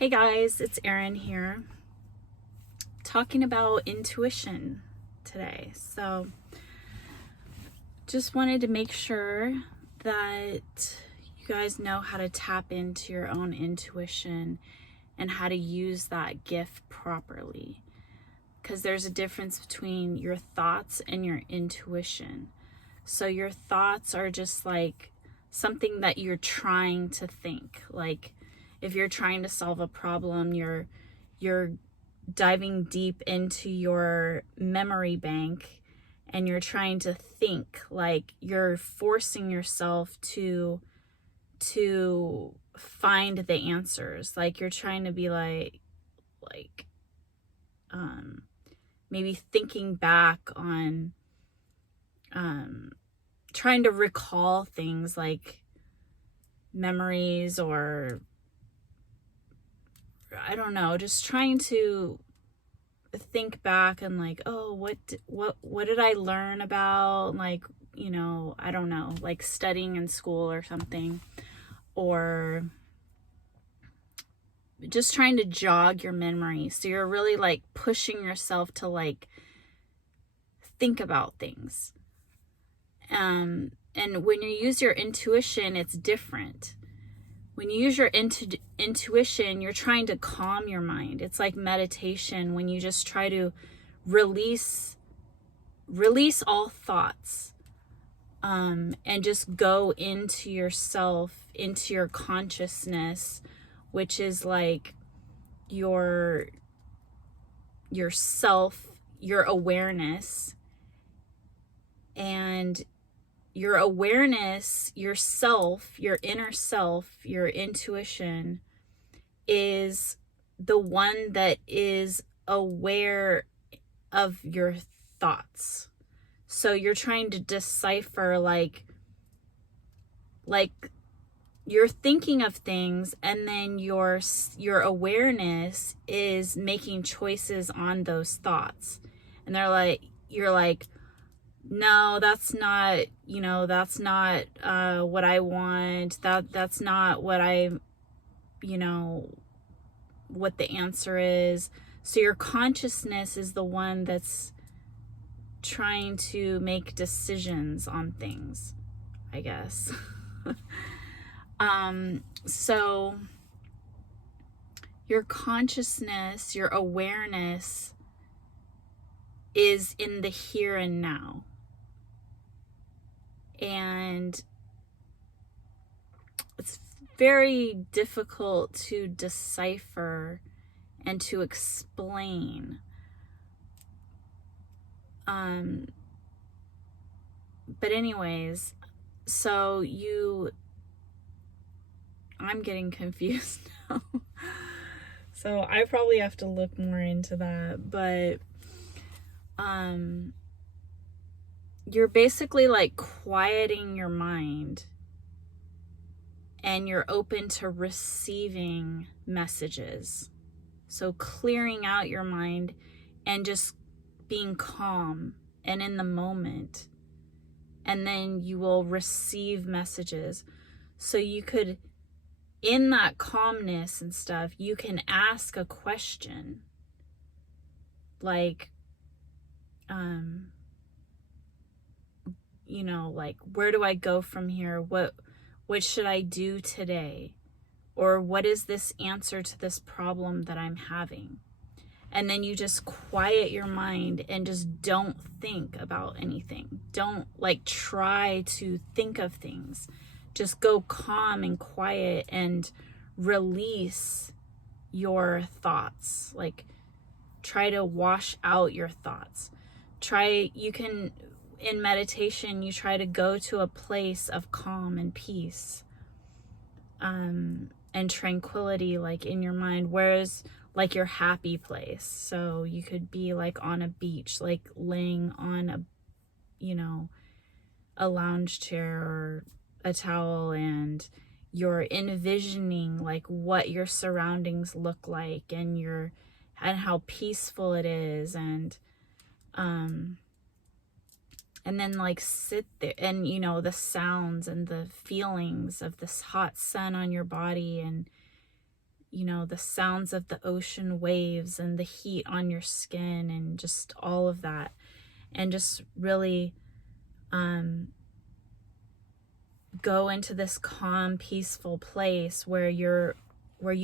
Hey guys, it's Erin here, talking about intuition today. So, just wanted to make sure that you guys know how to tap into your own intuition and how to use that gift properly. Because there's a difference between your thoughts and your intuition. So, your thoughts are just like something that you're trying to think. Like, if you're trying to solve a problem, you're diving deep into your memory bank and you're trying to think, like you're forcing yourself to find the answers. Like you're trying to be like maybe thinking back on trying to recall things like memories, or I don't know, just trying to think back and like, oh, what did I learn about, like, I don't know, like studying in school or something, or just trying to jog your memory. So you're really like pushing yourself to like think about things. And when you use your intuition, it's different. When you use your intuition, you're trying to calm your mind. It's like meditation, when you just try to release all thoughts, and just go into yourself, into your consciousness, which is like your self, your awareness. And your awareness, yourself, your inner self, your intuition is the one that is aware of your thoughts. So you're trying to decipher, like you're thinking of things, and then your awareness is making choices on those thoughts. And you're like, no, that's not, that's not what I want. That's not what what the answer is. So your consciousness is the one that's trying to make decisions on things, I guess. So your consciousness, your awareness is in the here and now. And it's very difficult to decipher and to explain. But anyways, so I'm getting confused now. So I probably have to look more into that, but you're basically like quieting your mind, and you're open to receiving messages. So clearing out your mind and just being calm and in the moment. And then you will receive messages. So you could, in that calmness and stuff, you can ask a question. Like, like, where do I go from here? What should I do today? Or what is this answer to this problem that I'm having? And then you just quiet your mind and just don't think about anything. Don't like try to think of things. Just go calm and quiet and release your thoughts. Like, try to wash out your thoughts. In meditation, you try to go to a place of calm and peace, and tranquility, like in your mind, whereas like your happy place. So you could be like on a beach, like laying on a lounge chair or a towel, and you're envisioning like what your surroundings look like, and how peaceful it is, and then like sit there, and the sounds and the feelings of this hot sun on your body, and the sounds of the ocean waves and the heat on your skin and just all of that. And just really go into this calm, peaceful place where you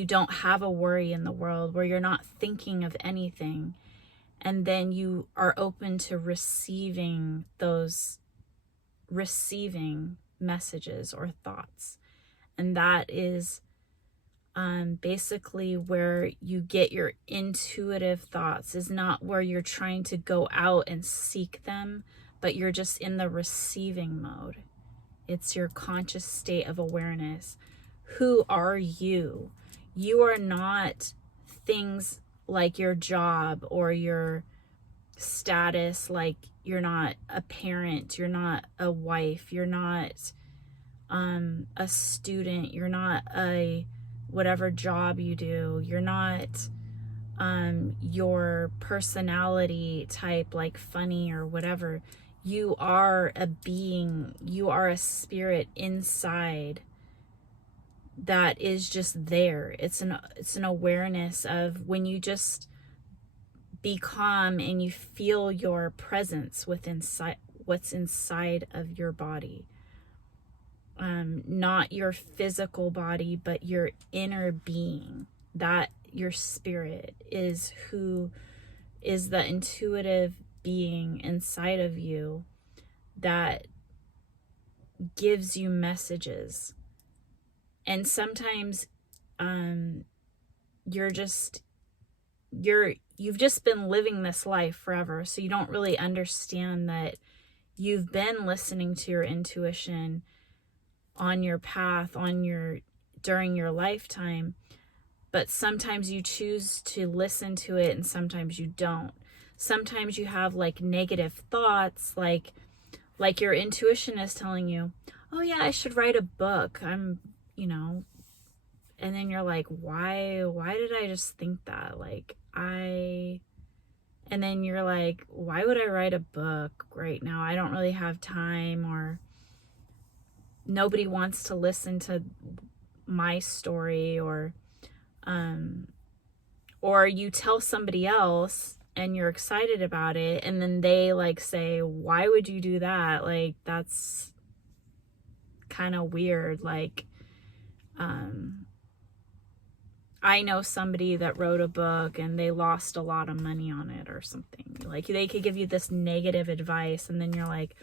don't have a worry in the world, where you're not thinking of anything. And then you are open to receiving messages or thoughts. And that is basically where you get your intuitive thoughts, is not where you're trying to go out and seek them, but you're just in the receiving mode. It's your conscious state of awareness. Who are you? You are not things like your job or your status, like you're not a parent, you're not a wife, you're not a student, you're not a whatever job you do, you're not your personality type, like funny or whatever. You are a being, you are a spirit inside that is just there. It's an awareness of when you just be calm and you feel your presence what's inside of your body. Not your physical body, but your inner being. That your spirit is who is the intuitive being inside of you that gives you messages. And sometimes you've just been living this life forever, so you don't really understand that you've been listening to your intuition on your path, during your lifetime. But sometimes you choose to listen to it and sometimes you don't. Sometimes you have like negative thoughts, like your intuition is telling you, oh yeah, I should write a book. And then you're like, why did I just think that? And then you're like, why would I write a book right now? I don't really have time, or nobody wants to listen to my story, or you tell somebody else and you're excited about it, and then they like say, why would you do that? Like, that's kind of weird. Like, I know somebody that wrote a book and they lost a lot of money on it or something. Like, they could give you this negative advice and then you're like,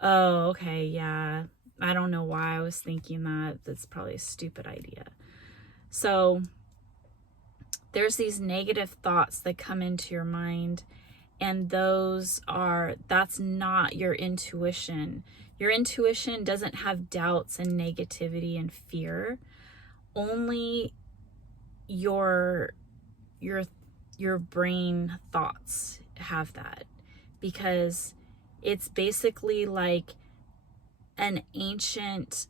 oh, okay, yeah, I don't know why I was thinking that. That's probably a stupid idea. So there's these negative thoughts that come into your mind, and that's not your intuition. Your intuition doesn't have doubts and negativity and fear. Only your brain thoughts have that, because it's basically like an ancient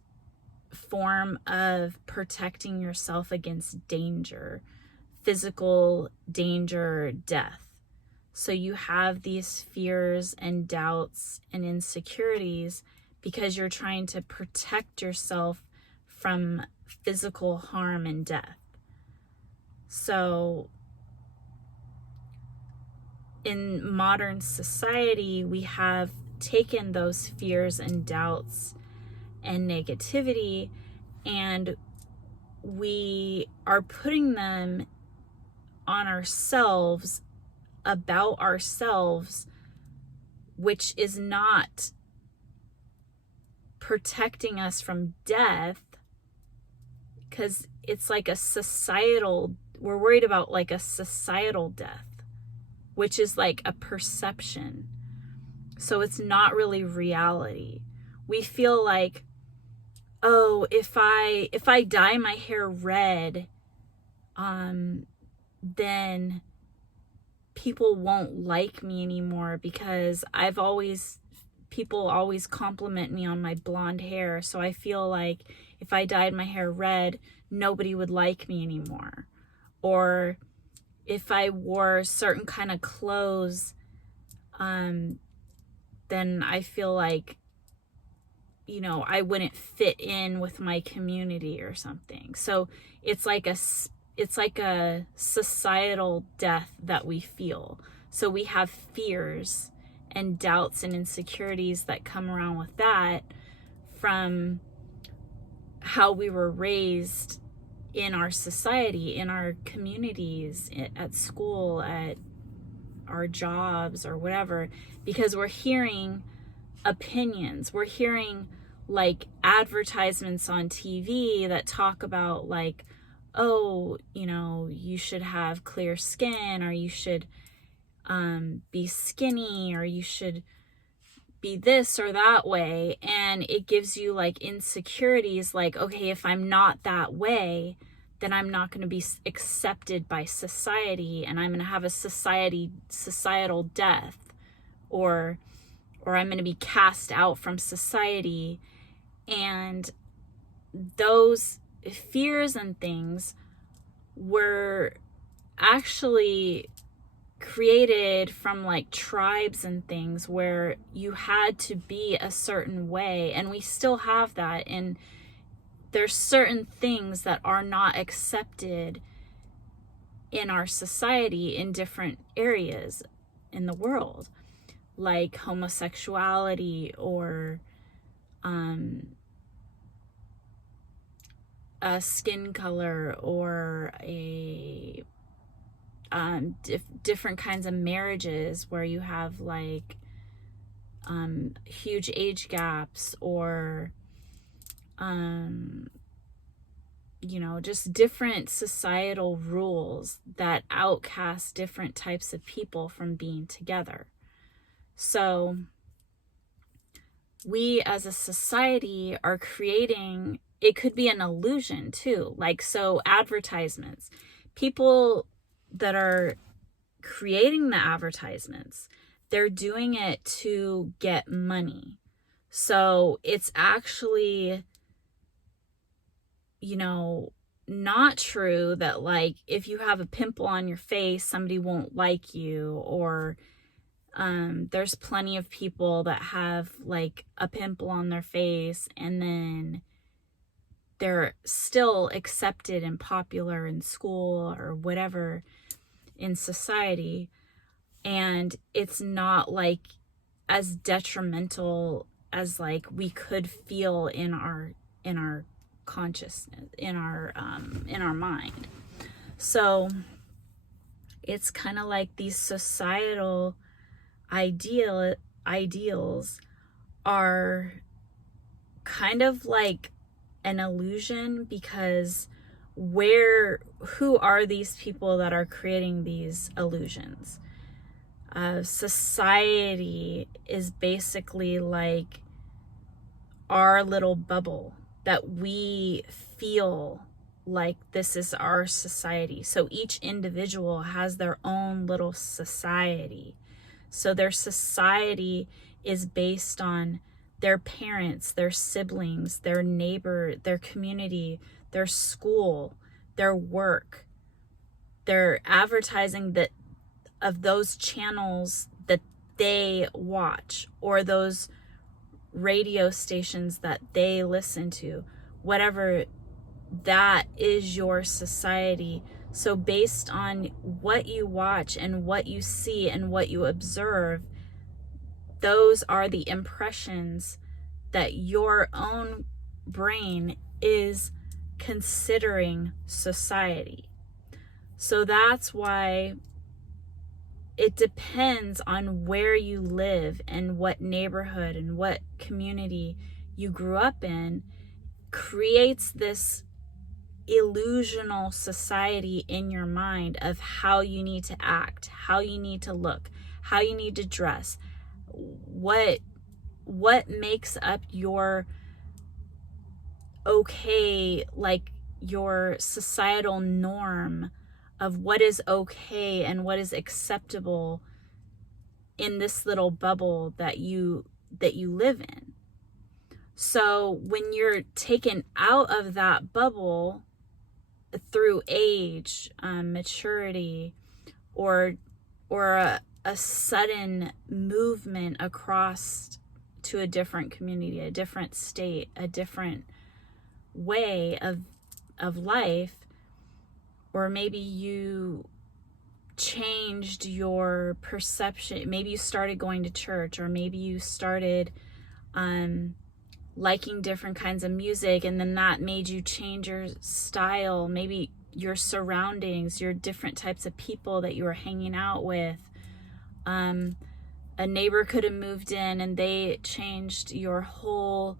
form of protecting yourself against danger, physical danger, death. So you have these fears and doubts and insecurities because you're trying to protect yourself from physical harm and death. So in modern society, we have taken those fears and doubts and negativity, and we are putting them on ourselves, about ourselves, which is not protecting us from death, because it's like we're worried about like a societal death, which is like a perception. So it's not really reality. We feel like, oh, if I dye my hair red, then people won't like me anymore, because people always compliment me on my blonde hair. So I feel like if I dyed my hair red, nobody would like me anymore. Or if I wore certain kind of clothes, then I feel like, I wouldn't fit in with my community or something. So it's like it's like a societal death that we feel. So we have fears and doubts and insecurities that come around with that from how we were raised in our society, in our communities, at school, at our jobs or whatever, because we're hearing opinions. We're hearing like advertisements on TV that talk about like, oh, you know, you should have clear skin, or you should be skinny, or you should be this or that way. And it gives you like insecurities, like, okay, if I'm not that way, then I'm not going to be accepted by society, and I'm going to have a societal death, or I'm going to be cast out from society. And those fears and things were actually created from like tribes and things where you had to be a certain way, and we still have that. And there's certain things that are not accepted in our society in different areas in the world, like homosexuality, or a skin color, or a different kinds of marriages where you have like huge age gaps, or you know, just different societal rules that outcast different types of people from being together. So we as a society are creating, it could be an illusion too. Like, so advertisements, people that are creating the advertisements, they're doing it to get money. So it's actually, you know, not true that like if you have a pimple on your face, somebody won't like you, or there's plenty of people that have like a pimple on their face and then they're still accepted and popular in school or whatever in society, and it's not like as detrimental as like we could feel in our consciousness, in our mind. So it's kind of like these societal ideals are kind of like an illusion, because who are these people that are creating these illusions? Society is basically like our little bubble that we feel like this is our society. So each individual has their own little society. So their society is based on their parents, their siblings, their neighbor, their community, their school, their work, their advertising that of those channels that they watch, or those radio stations that they listen to, whatever, that is your society. So based on what you watch and what you see and what you observe, those are the impressions that your own brain is considering society. So that's why it depends on where you live and what neighborhood and what community you grew up in, creates this illusional society in your mind of how you need to act, how you need to look, how you need to dress, what makes up your okay, like your societal norm of what is okay and what is acceptable in this little bubble that you live in. So when you're taken out of that bubble through age, maturity, or a sudden movement across to a different community, a different state, a different way of life, or maybe you changed your perception. Maybe you started going to church, or maybe you started liking different kinds of music, and then that made you change your style, maybe your surroundings, your different types of people that you were hanging out with. A neighbor could have moved in and they changed your whole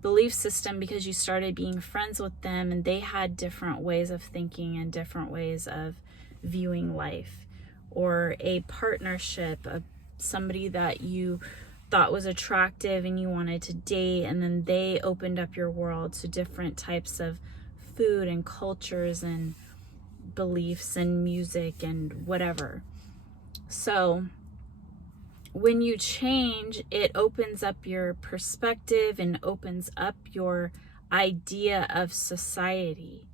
belief system because you started being friends with them, and they had different ways of thinking and different ways of viewing life. Or a partnership, somebody that you thought was attractive and you wanted to date, and then they opened up your world to different types of food and cultures and beliefs and music and whatever. So when you change, it opens up your perspective and opens up your idea of society.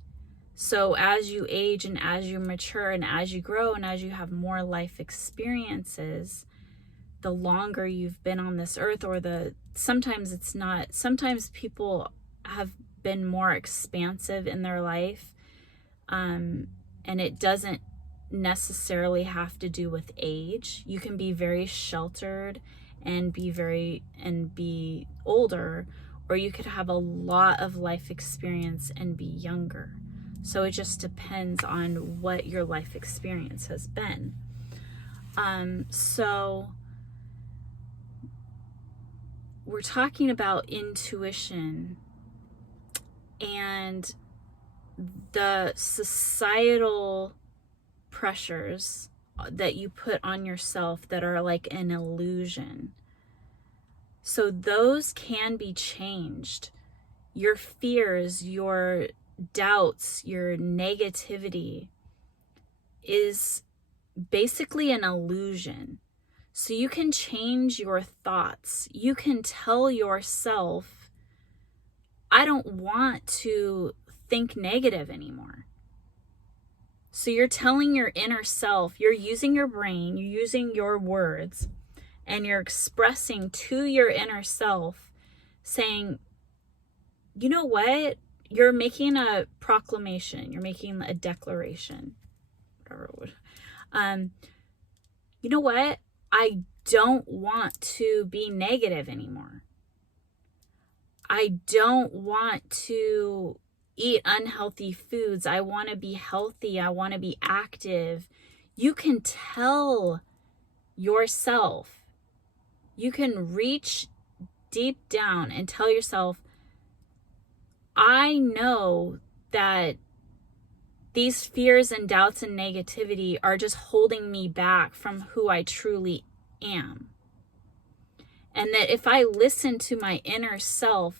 So as you age and as you mature and as you grow and as you have more life experiences, the longer you've been on this earth, or sometimes people have been more expansive in their life, and it doesn't necessarily have to do with age. You can be very sheltered and be older, or you could have a lot of life experience and be younger. So it just depends on what your life experience has been. So we're talking about intuition and the societal pressures that you put on yourself that are like an illusion. So those can be changed. Your fears, your doubts, your negativity is basically an illusion. So you can change your thoughts. You can tell yourself, I don't want to think negative anymore. So you're telling your inner self, you're using your brain, you're using your words, and you're expressing to your inner self, saying, you know what? You're making a proclamation. You're making a declaration. Whatever it would. You know what? I don't want to be negative anymore. I don't want to eat unhealthy foods. I want to be healthy. I want to be active. You can tell yourself, you can reach deep down and tell yourself, I know that these fears and doubts and negativity are just holding me back from who I truly am. And that if I listen to my inner self,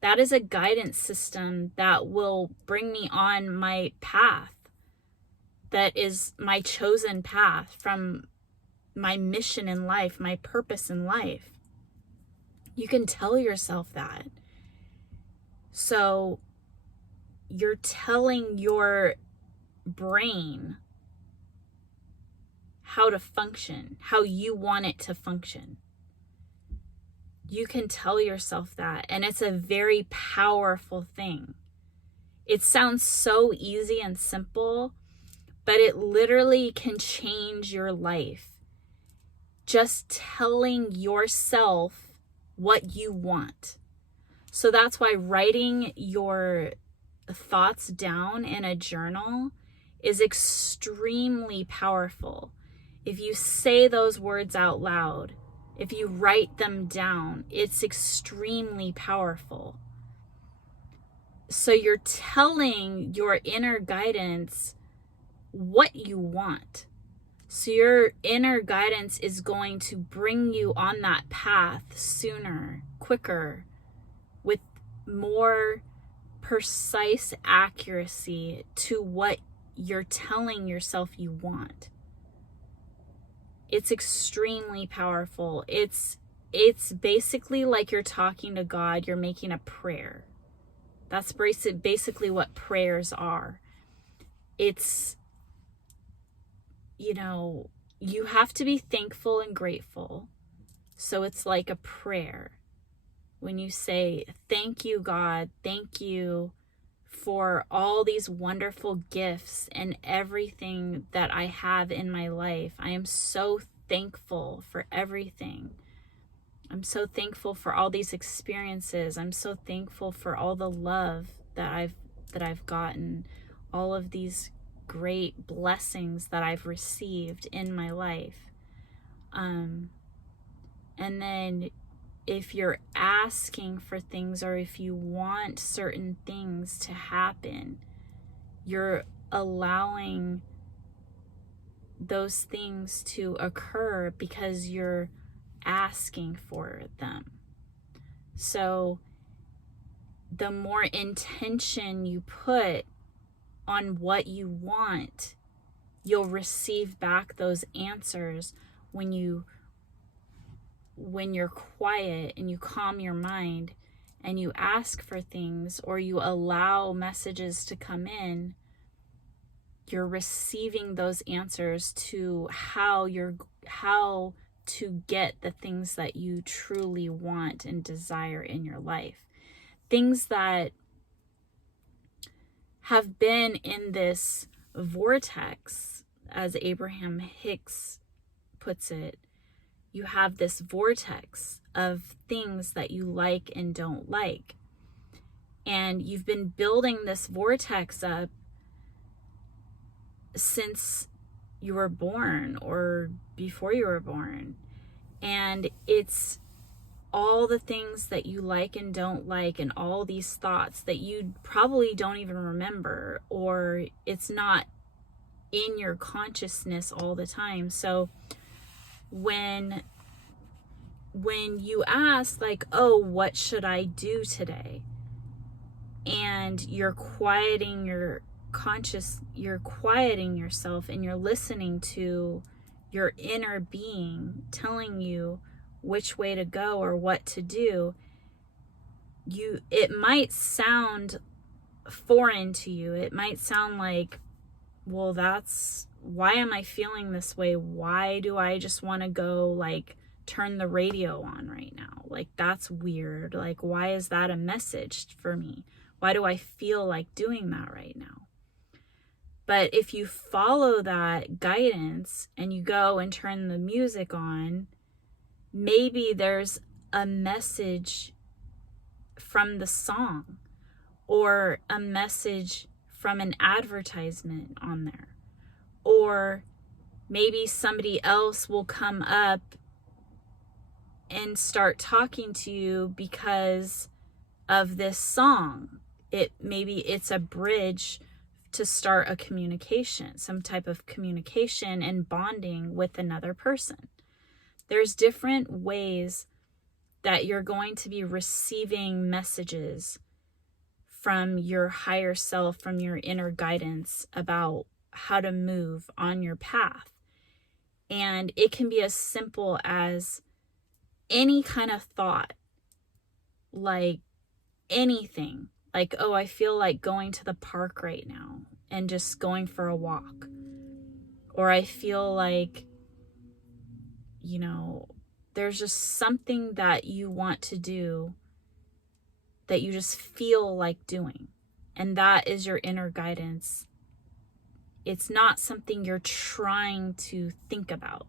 that is a guidance system that will bring me on my path. That is my chosen path from my mission in life, my purpose in life. You can tell yourself that. So you're telling your brain how to function, how you want it to function. You can tell yourself that, and it's a very powerful thing. It sounds so easy and simple, but it literally can change your life. Just telling yourself what you want. So that's why writing your thoughts down in a journal is extremely powerful. If you say those words out loud, if you write them down, it's extremely powerful. So you're telling your inner guidance what you want. So your inner guidance is going to bring you on that path sooner, quicker, with more precise accuracy to what you're telling yourself you want. It's extremely powerful. It's basically like you're talking to God, you're making a prayer. That's basically what prayers are. It's, you have to be thankful and grateful. So it's like a prayer. When you say, thank you, God, thank you for all these wonderful gifts and everything that I have in my life. I am so thankful for everything. I'm so thankful for all these experiences. I'm so thankful for all the love that I've gotten, all of these great blessings that I've received in my life. And then if you're asking for things, or if you want certain things to happen, you're allowing those things to occur because you're asking for them. So the more intention you put on what you want, you'll receive back those answers when you're quiet and you calm your mind and you ask for things, or you allow messages to come in. You're receiving those answers to how to get the things that you truly want and desire in your life. Things that have been in this vortex, as Abraham Hicks puts it. You have this vortex of things that you like and don't like. And you've been building this vortex up since you were born or before you were born. And it's all the things that you like and don't like, and all these thoughts that you probably don't even remember, or it's not in your consciousness all the time. So when you ask, like, oh, what should I do today? And you're quieting your you're quieting yourself, and you're listening to your inner being telling you which way to go or what to do. It might sound foreign to you. It might sound like, well, why am I feeling this way? Why do I just want to go, like, turn the radio on right now? Like, that's weird. Like, why is that a message for me? Why do I feel like doing that right now? But if you follow that guidance and you go and turn the music on, maybe there's a message from the song, or a message from an advertisement on there. Or maybe somebody else will come up and start talking to you because of this song. Maybe it's a bridge to start a communication, some type of communication and bonding with another person. There's different ways that you're going to be receiving messages from your higher self, from your inner guidance about how to move on your path. And it can be as simple as any kind of thought, like anything. Like, oh, I feel like going to the park right now and just going for a walk. Or I feel like, there's just something that you want to do that you just feel like doing. And that is your inner guidance. It's not something you're trying to think about.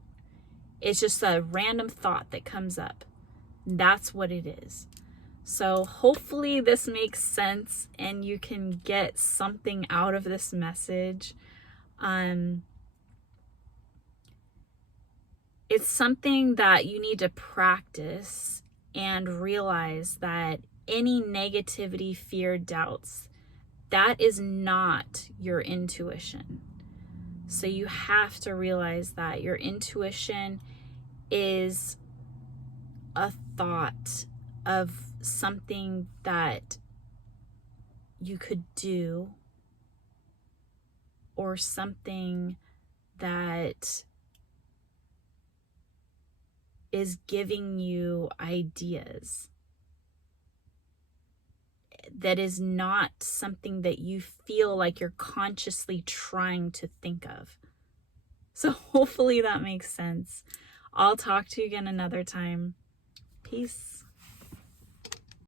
It's just a random thought that comes up. That's what it is. So hopefully this makes sense and you can get something out of this message. It's something that you need to practice and realize that any negativity, fear, doubts, that is not your intuition. So you have to realize that your intuition is a thought of something that you could do, or something that is giving you ideas. That is not something that you feel like you're consciously trying to think of. So hopefully that makes sense. I'll talk to you again another time. Peace.